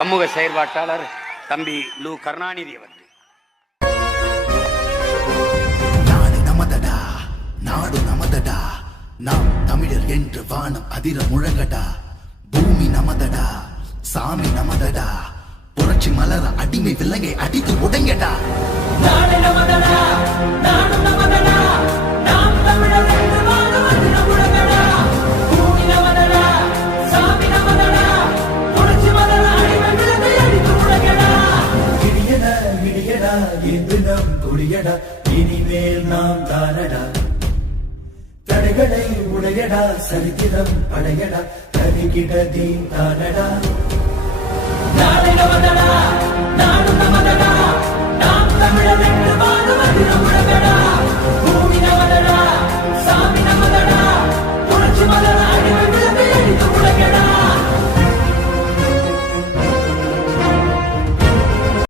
சமூக செயற்பாட்டாளர் தம்பி லு கருணாநிதி அவர்கள். நாடு நமதடா, நாடு நமதடா, நாம் தமிழர் என்று வானம் அதிர முழங்கடா. பூமி நமதடா, சாமி நமதடா, புரட்சி மலர அடிமை விலங்கை அடித்து உடைங்கடா. நாடு நமதடா, நாடு நமதடா, நாம் தமிழர் என்று வானம் அதிர முழங்கடா. பூமி நமதடா, சாமி நமதடா, புரட்சி மலர அடிமை விலங்கை அடித்து உடைங்கடா. இடியடா இடியடா என்று நம் கொடியடா, இனிமேல் நாம் தானடா. தடைகளை உடையடா, சரித்திரம் படையடா, தருகிட தீ தானடா.